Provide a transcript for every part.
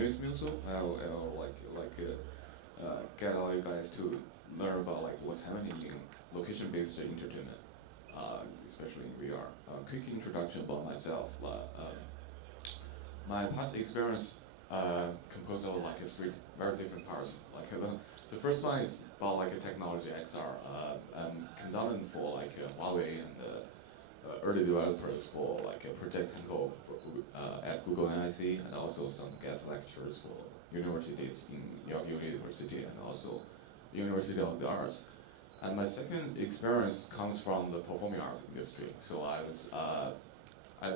name is Muso. I'll get all you guys to learn about like what's happening in location-based entertainment, especially in VR. Quick introduction about myself. My past experience composed of like three very different parts. Like the first one is about like a technology XR. I'm consultant for like Huawei and early developers for like Project Tempo at Google NIC, and also some guest lectures for universities in York University and also University of the Arts. And my second experience comes from the performing arts industry. So I was like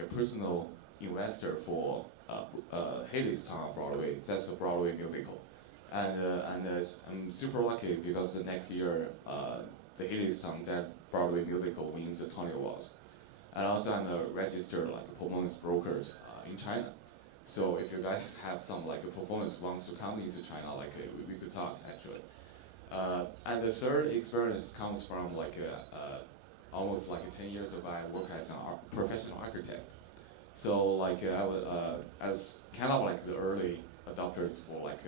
a personal investor for Hadestown Broadway. That's a Broadway musical, and I'm super lucky because the next year the Hadestown that Broadway musical wins the Tony Awards, and also I'm a registered like performance brokers in China. So if you guys have some like a performance wants to come into China, like we could talk actually. And the third experience comes from like almost like 10 years of I work as a professional architect. So like I was kind of like the early adopters for like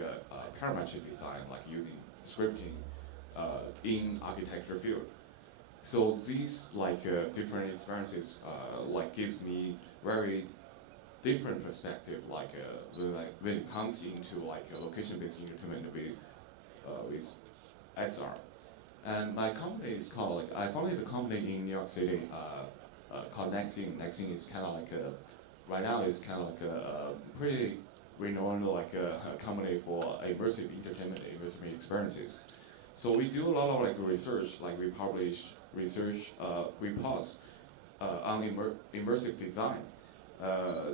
parametric design, like using scripting in architecture field. So these like different experiences like gives me very different perspective like when it comes into like location-based entertainment with XR. And my company is called like I founded the company in New York City called Nexing. Nexing is kind of like right now is kind of like a pretty renowned like a company for immersive entertainment, immersive experiences. So we do a lot of like research, like we publish research reports on immersive design.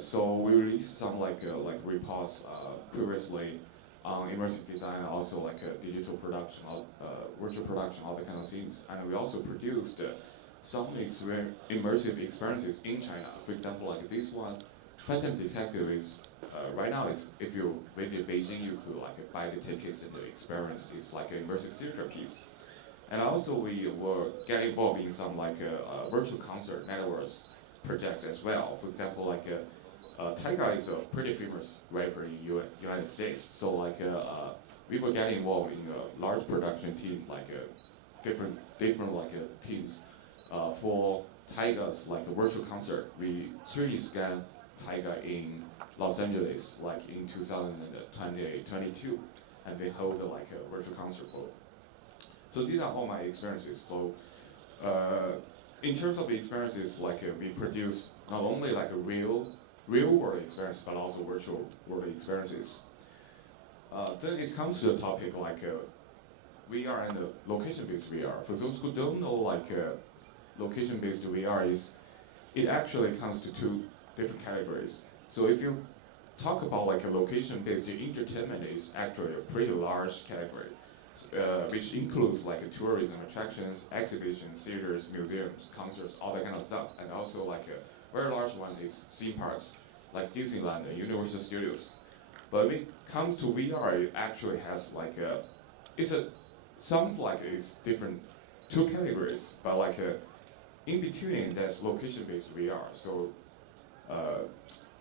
So we released some like reports previously on immersive design, also like digital production, virtual production, all the kind of things. And we also produced some immersive experiences in China. For example, like this one, Phantom Detective is right now is if you visit Beijing, you could like buy the tickets and the experience. It's like an immersive theater piece. And also we were get involved in some like virtual concert metaverse projects as well. For example, like Tyga is a pretty famous rapper in United States. So like we were getting involved in a large production team, like different like teams for Tyga's like a virtual concert. We 3D scanned Tyga in Los Angeles, like in 2022, and they hold like a virtual concert for. So these are all my experiences. So in terms of the experiences, like we produce not only like a real world experience, but also virtual world experiences. Then it comes to the topic like VR and location-based VR. For those who don't know, like location-based VR is, it actually comes to two different categories. So if you talk about like a location-based entertainment is actually a pretty large category, which includes like tourism attractions, exhibitions, theaters, museums, concerts, all that kind of stuff. And also like a very large one is theme parks, like Disneyland and Universal Studios. But when it comes to VR, it actually has like sounds like it's different two categories, but like in between there's location-based VR. So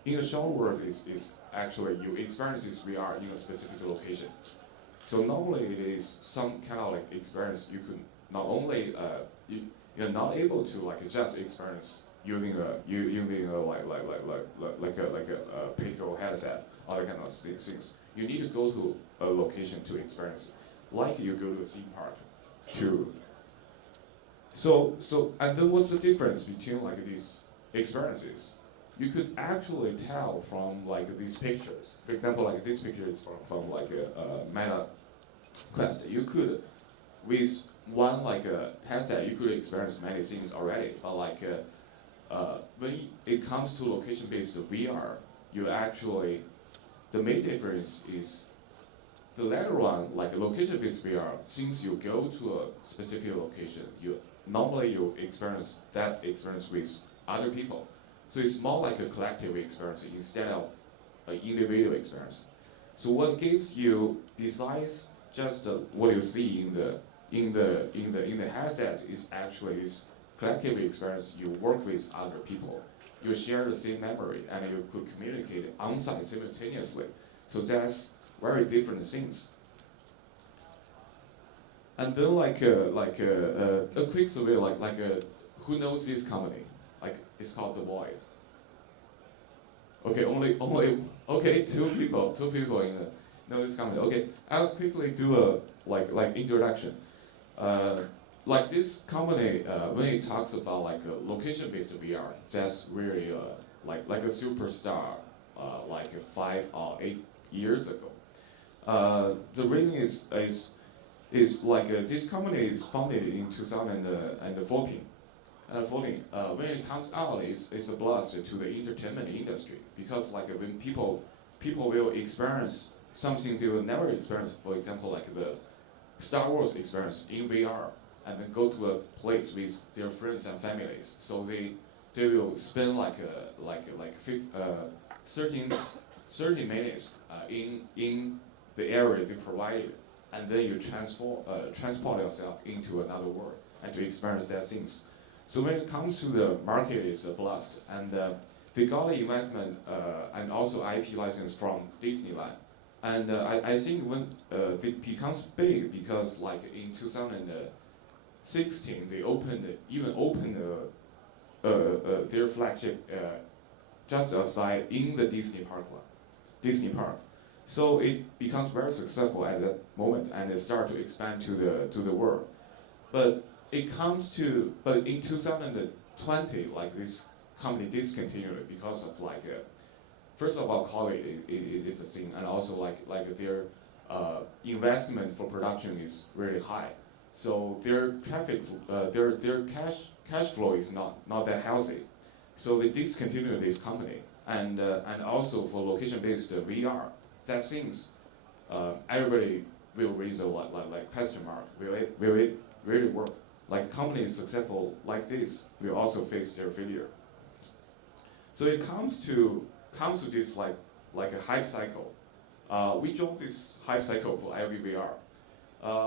in the short word is actually you experience this VR in a specific location. So normally it is some kind of like experience you could not only you're not able to like just experience using a like a Pico headset, other kind of things. You need to go to a location to experience, like you go to a theme park to. So and then what's the difference between like these experiences? You could actually tell from like these pictures. For example, like this picture is from like a Meta Quest. You could with one like a headset you could experience many things already. But like when it comes to location-based VR, you actually the main difference is the latter one, like location-based VR. Since you go to a specific location, you experience that experience with other people. So it's more like a collective experience instead of an individual experience. So what gives you besides just what you see in the headset is actually is collective experience. You work with other people, you share the same memory and you could communicate on-site simultaneously. So that's very different things. And then a quick survey, who knows this company? Like it's called The Void. Okay, only two people in the know this company. Okay, I'll quickly do a introduction. Like this company, when it talks about like a location-based VR, that's really like a superstar, like 5 or 8 years ago. The reason is like this company is founded in 2014. When it comes out, it's a blast to the entertainment industry because like when people will experience something they will never experience. For example, like the Star Wars experience in VR, and then go to a place with their friends and families. So they will spend 30 minutes in the area they provided, and then you transport yourself into another world and to experience that things. So when it comes to the market, it's a blast, and they got the investment and also IP license from Disneyland. And I think when it becomes big, because like in 2016 they opened their flagship just outside in the Disney Park. So it becomes very successful at that moment, and it starts to expand to the world. But in 2020, like this company discontinued because of first of all, COVID it's a thing, and also like their investment for production is really high. So their their cash flow is not that healthy. So they discontinued this company, and also for location-based VR, that seems everybody will raise a question mark. Will it really work? Like companies successful like this will also face their failure. So it comes to this like a hype cycle. We joined this hype cycle for IVVR.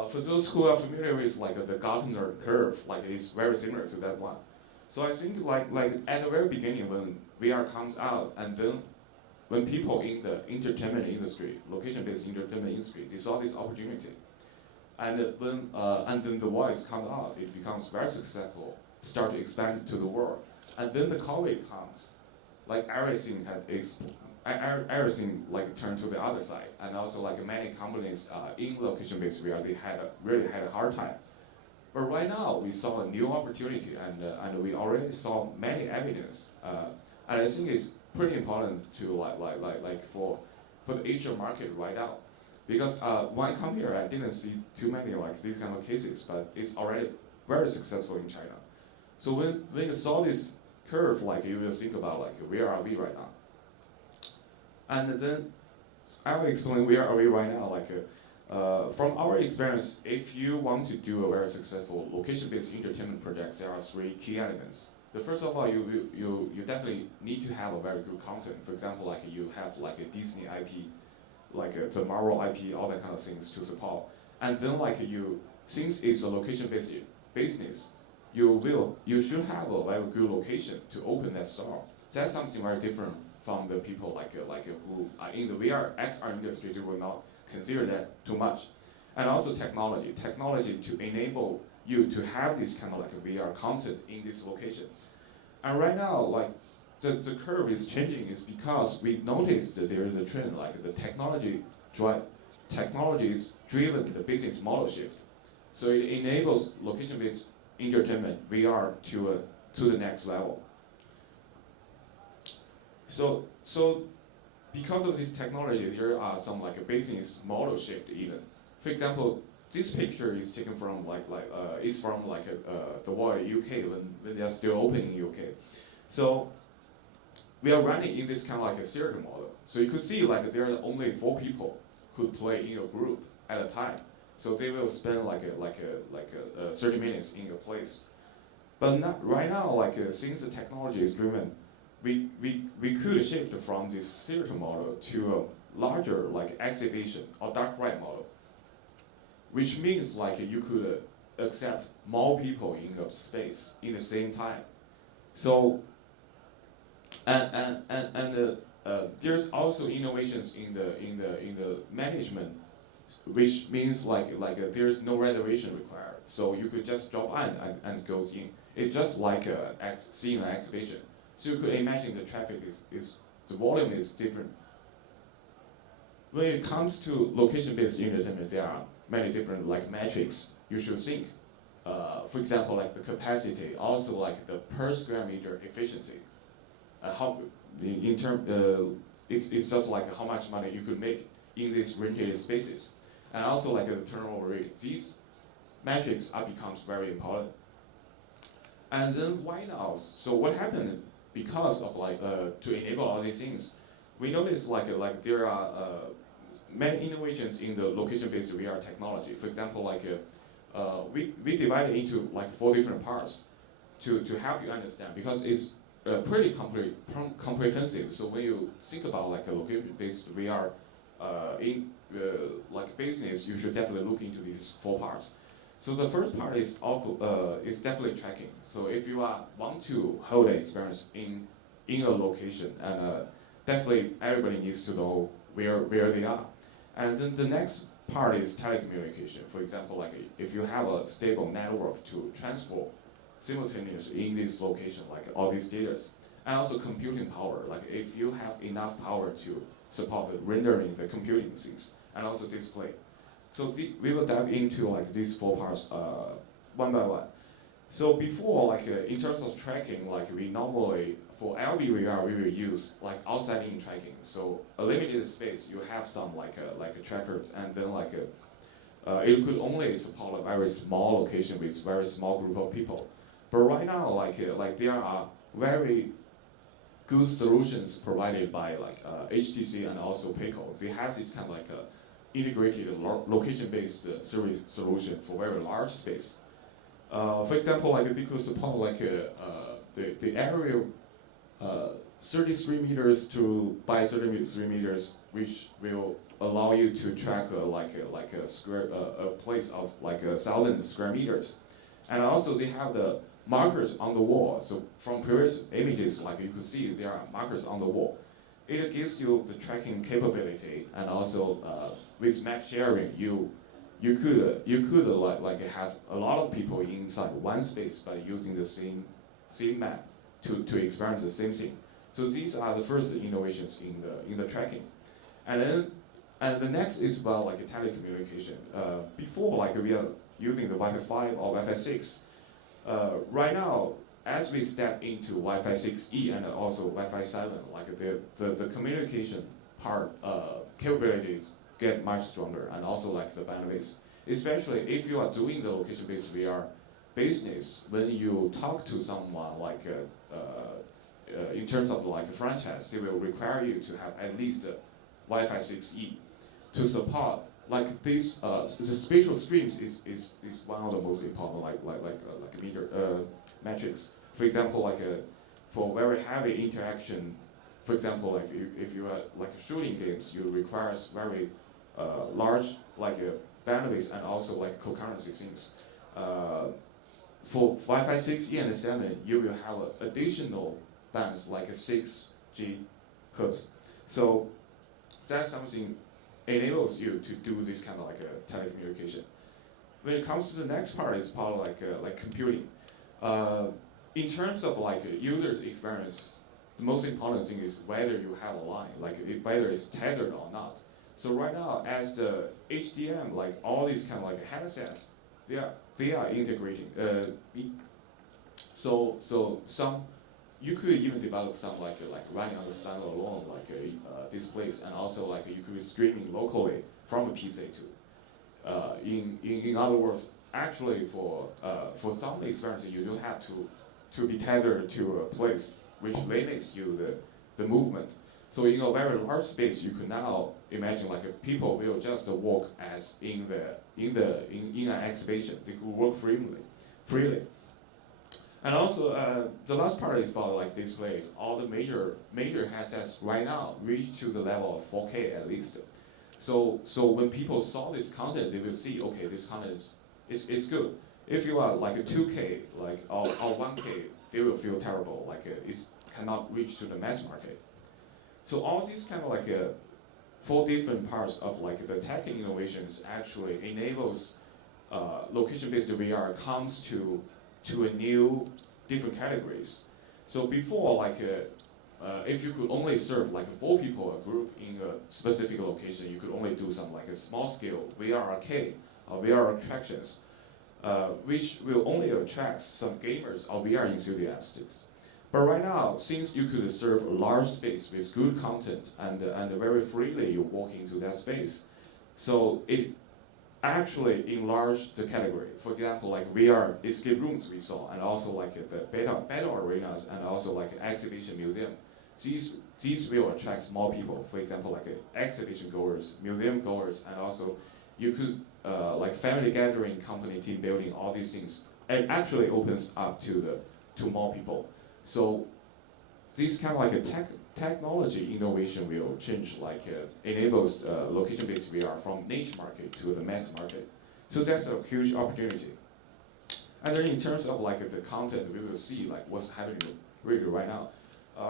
For those who are familiar with like the Gartner curve, like it's very similar to that one. So I think like at the very beginning when VR comes out, and then when people in the entertainment industry, location-based entertainment industry, they saw this opportunity, and then the voice comes out, it becomes very successful, start to expand to the world, and then the COVID comes, like everything everything like turned to the other side, and also like many companies in location-based VR, they really had a hard time. But right now we saw a new opportunity, and we already saw many evidence, and I think it's pretty important to for the Asian market right now, because when I come here I didn't see too many like these kind of cases, but it's already very successful in China. So when you saw this curve, like you will think about like where are we right now, and then I will explain where are we right now. From our experience, if you want to do a very successful location-based entertainment project, there are 3 key elements. The first of all, you definitely need to have a very good content. For example, like you have like a Disney IP, the Marvel IP, all that kind of things to support. And then since it's a location-based business, you should have a very good location to open that store. That's something very different from the people who are in the VR XR industry. They will not consider that too much. And also technology to enable you to have this kind of like a VR content in this location. And right now, the curve is changing is because we noticed that there is a trend, like the technology is driven the business model shift. So it enables location-based entertainment VR to the next level. So because of this technology, there are some like a business model shift even. For example, this picture is taken from the Void UK when they are still open in UK. So we are running in this kind of like a theater model. So you could see like there are only 4 people could play in a group at a time. So they will spend 30 minutes in a place. But not right now, since the technology is driven, we could shift from this theater model to a larger exhibition or dark ride model, which means you could accept more people in a space in the same time. So And there's also innovations in the management, which means there's no reservation required. So you could just drop on and goes in. It's just like seeing an exhibition. So you could imagine the traffic is the volume is different. When it comes to location-based entertainment, there are many different metrics you should think. For example, like the capacity, also like the per square meter efficiency. How in term, it's just like how much money you could make in these rented spaces, and also like the turnover rate. These metrics becomes very important. And then why now? So what happened because of to enable all these things, we notice there are many innovations in the location-based VR technology. For example, we divide it into 4 different parts to help you understand, because it's pretty comprehensive. So when you think about a location-based VR in business, you should definitely look into these 4 parts. So the first part is definitely tracking. So if you want to hold an experience in a location, and definitely everybody needs to know where they are. And then the next part is telecommunication. For example, if you have a stable network to transfer simultaneously in this location, all these data, and also computing power. If you have enough power to support the rendering, the computing things, and also display. So we will dive into these 4 parts one by one. So before, in terms of tracking, we normally for LBVR we will use outside-in tracking. So a limited space, you have some trackers, and then it could only support a very small location with very small group of people. But right now, there are very good solutions provided by HTC and also Pico. They have this kind of integrated location-based service solution for very large space. For example, they could support the area 33 meters by 33 meters, which will allow you to track a place of 1,000 square meters. And also they have the markers on the wall. So from previous images, you could see there are markers on the wall. It gives you the tracking capability, and also with map sharing, you could have a lot of people inside one space by using the same map to experience the same thing. So these are the first innovations in the tracking, and the next is about telecommunication. Before we are using the Wi-Fi 5 or Wi-Fi 6. Right now, as we step into Wi-Fi 6E and also Wi-Fi 7, the communication part capabilities get much stronger, and also the bandwidth. Especially if you are doing the location-based VR business, when you talk to someone in terms of a franchise, they will require you to have at least Wi-Fi 6E to support this. The spatial streams is one of the most important metrics. For example, for very heavy interaction. For example, if you are shooting games, you requires very large bandwidth and also concurrency things. For Wi-Fi 6E and 7, you will have additional bands 6 GHz. So that's something enables you to do this kind of telecommunication. When it comes to the next part, it's part of computing. In terms of user's experience, the most important thing is whether you have a line, whether it's tethered or not. So right now, as the HDM, all these kind of headsets, they are integrating. So some you could even develop some running on the standalone displays, and also you could be streaming locally from a PC to. In other words, actually for some experiences, you don't have to be tethered to a place, which limits you the movement. So in a very large space, you could now imagine people will just walk as in an exhibition. They could walk freely. And also the last part is about display. All the major headsets right now reach to the level of 4K at least. So when people saw this content, they will see, okay, this content is good. If you are a 2K or 1K, they will feel terrible. It's cannot reach to the mass market. So all these kind of like 4 different parts of like the tech innovations actually enables location-based VR comes to a new different categories. So before like if you could only serve like 4 people a group in a specific location, you could only do some like a small scale VR arcade or VR attractions, which will only attract some gamers or VR enthusiasts. But right now, since you could serve a large space with good content and very freely you walk into that space, so it actually enlarged the category. For example, like VR escape rooms we saw, and also like the battle arenas, and also like exhibition museum. These will attract more people. For example, like exhibition goers, museum goers, and also you could like family gathering, company team building, all these things. It actually opens up to more people. So this kind of like a technology innovation will change, like enables location-based VR from niche market to the mass market. So that's a huge opportunity. And then in terms of like the content, we will see like what's happening really right now.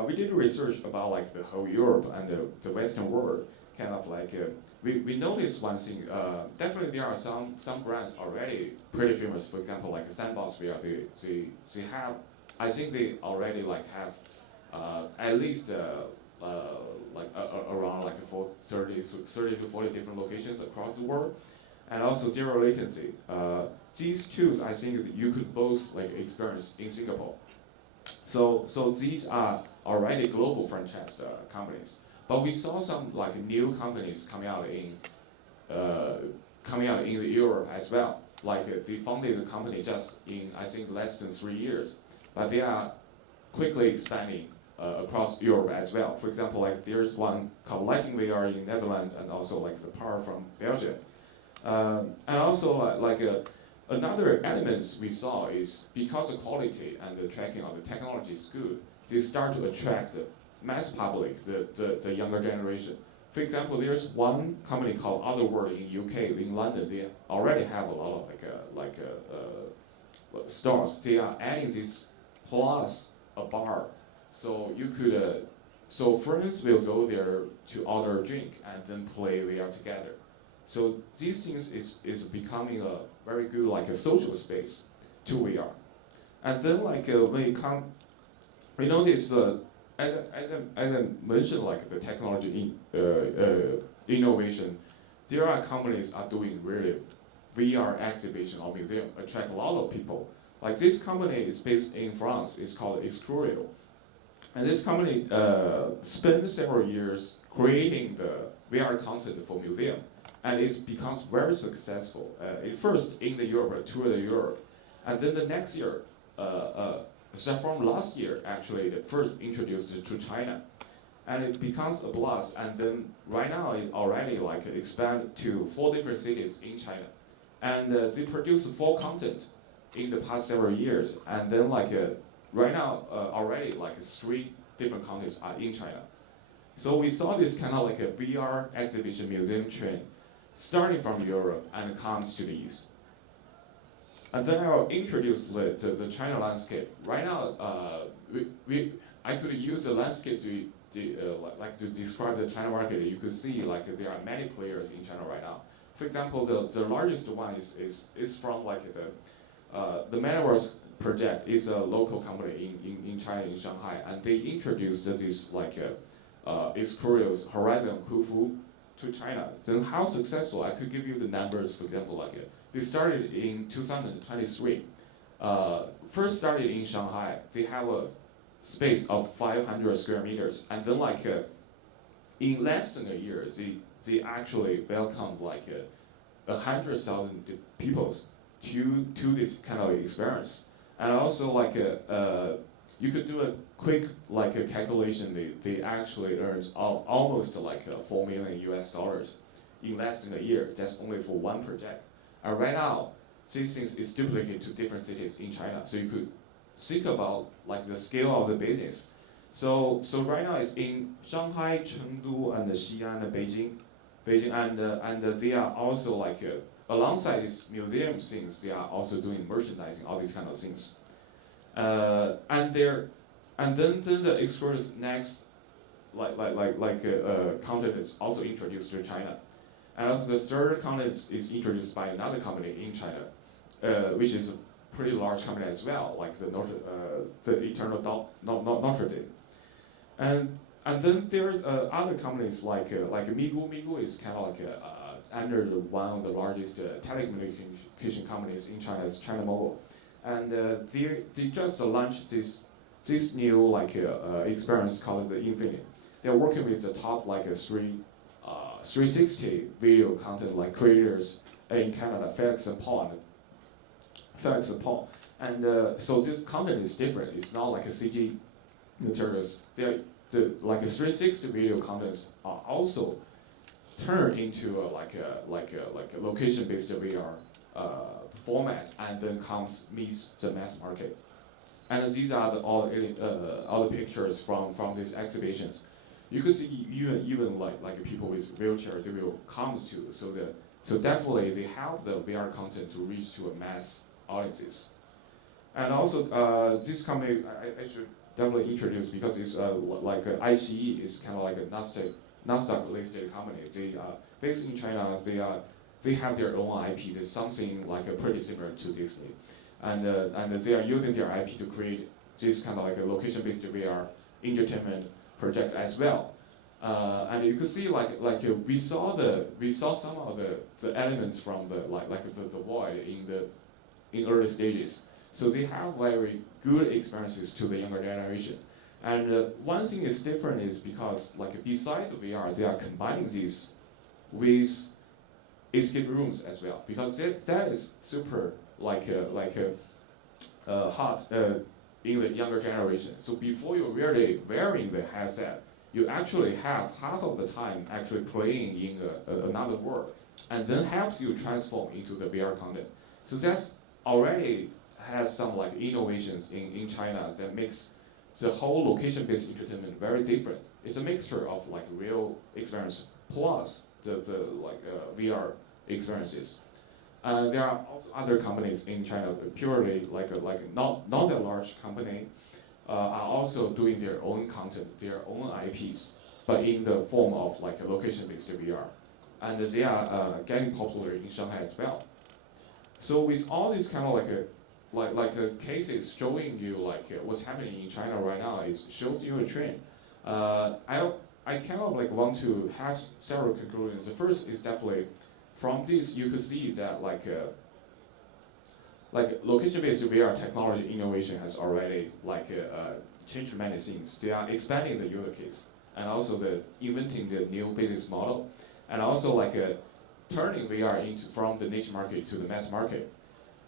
We did research about like the whole Europe and the Western world. Kind of like we noticed one thing. Definitely there are some brands already pretty famous. For example, like Sandbox VR, they have. I think they already like have at least around like 30 to 40 different locations across the world, and also zero latency. These tools I think that you could both like experience in Singapore. So these are already global franchise companies, but we saw some like new companies coming out in Europe as well. Like they founded the company just in I think less than 3 years, but they are quickly expanding across Europe as well. For example, like there's one called Lighting VR in Netherlands, and also like the Power from Belgium. And also another elements we saw is because the quality and the tracking of the technology is good, they start to attract the mass public, the younger generation. For example, there's one company called Otherworld in UK, in London. They already have a lot of stores. They are adding this plus a bar, so you could so friends will go there to order a drink and then play VR together. So these things is becoming a very good like a social space to VR. And then like when it come, we notice as I mentioned, like the technology innovation, there are companies are doing really VR exhibition or museum attract a lot of people. Like this company is based in France. It's called Excurio, and this company spent several years creating the VR content for museum, and it becomes very successful. It first in the Europe, tour the Europe, and then the next year, so from last year actually, the first introduced to China, and it becomes a blast. And then right now it already like expand to 4 different cities in China, and they produce 4 content in the past several years, and then like right now already like 3 different contents are in China. So we saw this kind of like a VR exhibition museum trend starting from Europe and comes to the East. And then I'll introduce the China landscape. Right now, I could use the landscape to describe the China market. You could see like there are many players in China right now. For example, the largest one is from like the Metaverse project is a local company in China, in Shanghai, and they introduced this like Excurio's Horizon Khufu to China. Then how successful? I could give you the numbers. For example, like they started in 2023. First started in Shanghai. They have a space of 500 square meters, and then like in less than a year, they actually welcomed like 100,000 people to this kind of experience. And also like you could do a quick like a calculation. They actually earned almost like $4 million in less than a year. That's only for one project. And right now, these things is duplicated to different cities in China. So you could think about like the scale of the business. So right now it's in Shanghai, Chengdu, and Xi'an, and Beijing, and they are also like alongside these museum things, they are also doing merchandising, all these kind of things. And And then the experience next, content is also introduced to China. And also the third content is introduced by another company in China, which is a pretty large company as well, like the Eternal Notre Dame. And then there's other companies like Migu. Migu is kind of like under one of the largest telecommunication companies in China, is China Mobile, and they just launched this new experience called the Infinite. They're working with the top 360 video content like creators in Canada, Felix and Paul. So this content is different. It's not like a CG materials. The 360 video contents are also turned into a location-based VR format, and then meets the mass market. And these are all the pictures from these exhibitions. You could see even like people with wheelchair, they will come to. So definitely they help the VR content to reach to a mass audiences. And also this company I should definitely introduce, because it's ICE is kind of like a Nasdaq listed company. They based in China. They have their own IP. There's something pretty similar to Disney, and they are using their IP to create this kind of like a location-based VR entertainment project as well. And you could see we saw some of the elements from the Void in early stages. So they have very good experiences to the younger generation. And one thing is different is because besides the VR, they are combining these with escape rooms as well, because that is super hot in the younger generation. So before you're really wearing the headset, you actually have half of the time actually playing in another world, and then helps you transform into the VR content. So that's already has some innovations in China that makes the whole location-based entertainment very different. It's a mixture of real experience plus the VR experiences. There are also other companies in China, purely not that large company, are also doing their own content, their own IPs, but in the form of a location-based VR, and they are getting popular in Shanghai as well. So with all these kind of cases showing you what's happening in China right now, shows you a trend. I kind of want to have several conclusions. The first is definitely from this you could see that location-based VR technology innovation has already changed many things. They are expanding the use case, and also inventing the new business model, and also turning VR from the niche market to the mass market.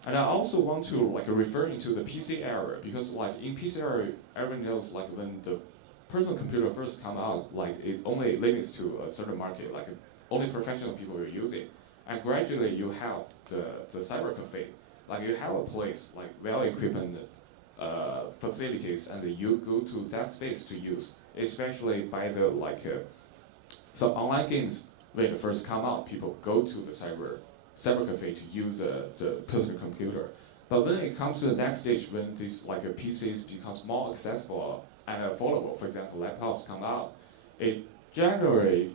And I also want to referring to the PC era, because in PC era, everyone knows when the personal computer first come out, it only limits to a certain market, only professional people will use it. And gradually you have the cyber cafe, you have a place well-equipped facilities, and you go to that space to use, especially by the some online games. When it first come out, people go to the cyber cafe to use the personal computer. But when it comes to the next stage, when these PCs becomes more accessible and affordable, for example, laptops come out, it generally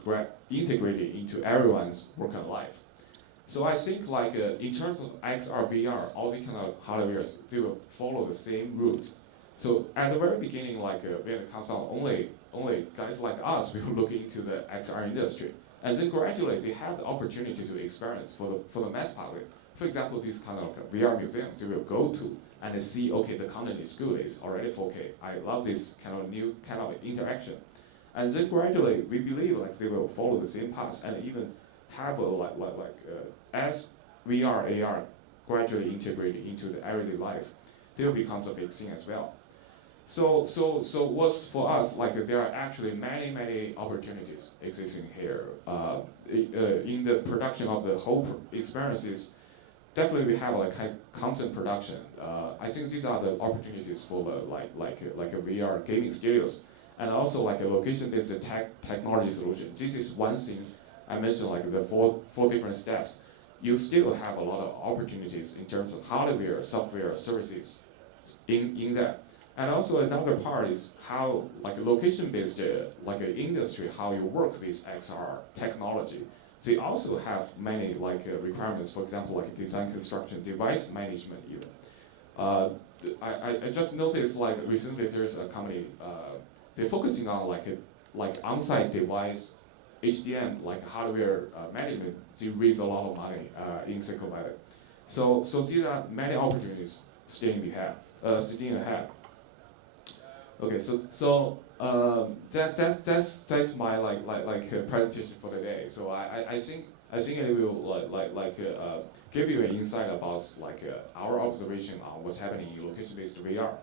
integrated into everyone's working life. So I think in terms of XR, VR, all the kind of hardwares, they will follow the same route. So at the very beginning, when it comes out, only guys like us will look into the XR industry. And then gradually they have the opportunity to experience for the mass public. For example, these kind of VR museums they will go to and they see, okay, the content is good, it's already 4K. I love this kind of new kind of interaction. And then gradually we believe they will follow the same path and even have as VR, AR gradually integrated into the everyday life, they will become a big thing as well. So what's for us, there are actually many opportunities existing here. In the production of the whole experiences, definitely we have content production. I think these are the opportunities for the VR gaming studios, and also a location-based technology solution. This is one thing I mentioned, the four different steps. You still have a lot of opportunities in terms of hardware, software, services in that. And also another part is how like location-based like industry, how you work with XR technology. They also have many like requirements. For example, like design, construction, device management even. I just noticed like recently there's a company they're focusing on like on-site device HDM like hardware management. They raise a lot of money in Silicon Valley. So these are many opportunities staying ahead. Okay, that's my presentation for the day. So I think it will give you an insight about our observation on what's happening in location-based VR.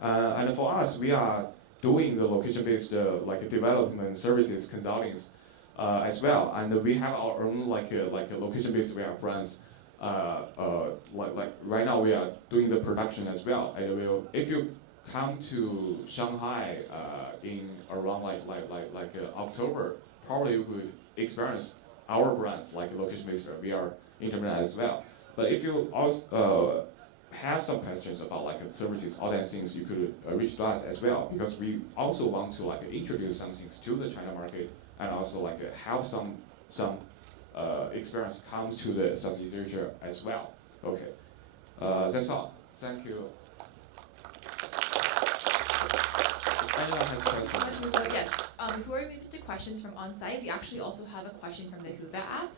And for us, we are doing the location-based development services consulting as well, and we have our own location-based VR brands. Right now we are doing the production as well. And if you come to Shanghai in around October, probably you could experience our brands like location-based VR internet as well. But if you also have some questions about services, all that things, you could reach to us as well, because we also want to introduce some things to the China market, and also have some experience comes to the Southeast Asia as well. Okay, that's all. Thank you. Anyone has questions? Yes. Before we move into questions from on-site, we actually also have a question from the Whova app.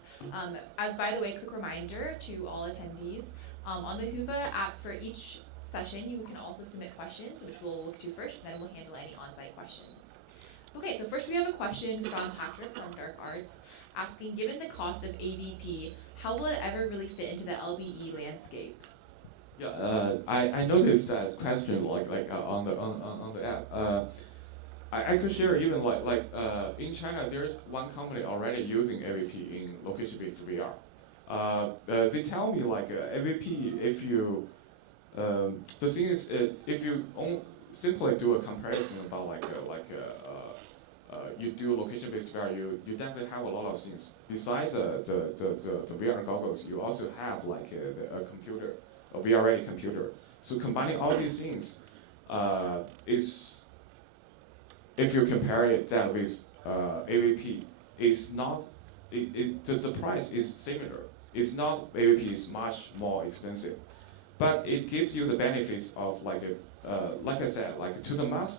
As by the way, quick reminder to all attendees, on the Whova app for each session, you can also submit questions, which we'll look to first, and then we'll handle any on-site questions. Okay, so first we have a question from Patrick from Dark Arts, asking, given the cost of AVP, how will it ever really fit into the LBE landscape? Yeah, I noticed that question on the app. I could share even in China there's one company already using AVP in location-based VR. They tell me AVP, if you the thing is if you simply do a comparison about you do location-based VR, you definitely have a lot of things. Besides the VR goggles, you also have a computer, a VR-ready computer. So combining all these things is, if you compare that with AVP, is not, the price is similar. It's not, AVP is much more expensive, but it gives you the benefits of like I said, to the mass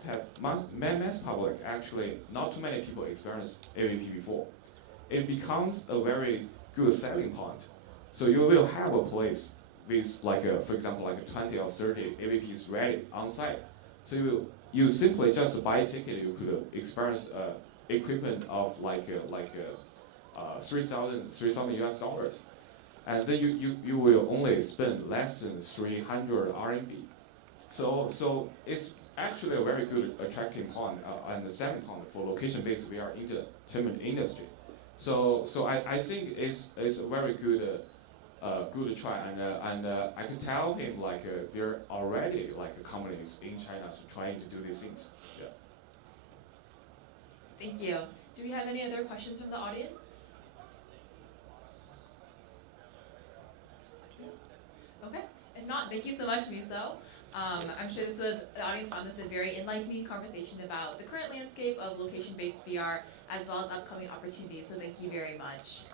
public, actually not too many people experienced AVP before. It becomes a very good selling point. So you will have a place with for example 20 or 30 AVPs ready on site. So you simply just buy a ticket, you could experience equipment of 3,000 US dollars. And then you will only spend less than 300 RMB. So it's actually a very good attracting point and the selling point for location-based VR entertainment industry. So I think it's a very good good try, and I could tell him there are already companies in China trying to do these things. Yeah. Thank you. Do we have any other questions from the audience? Okay. If not, thank you so much, Muso. I'm sure the audience found this a very enlightening conversation about the current landscape of location-based VR as well as upcoming opportunities. So thank you very much.